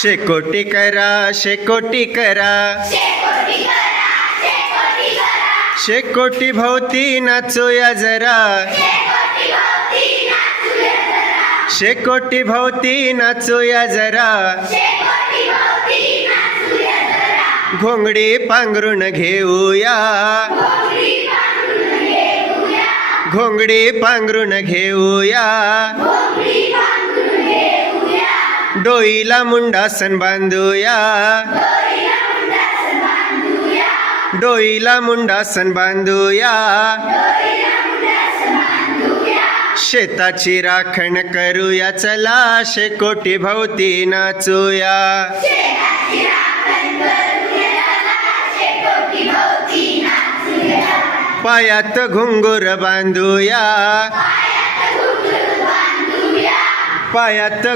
शेकोटी करा शेकोटी करा शेकोटी भोवती नाचूया जरा शेकोटी भोवती नाचूया जरा घोंगडी पांघरून घेऊया घोंगडी पांघरून घेऊया डोईला मुंडासन बांधूया डोईला मुंडासन बांधूया शेताची राखण करूया चला शेकोटी भोवती नाचूया पायात घुंगूर बांधूया पायात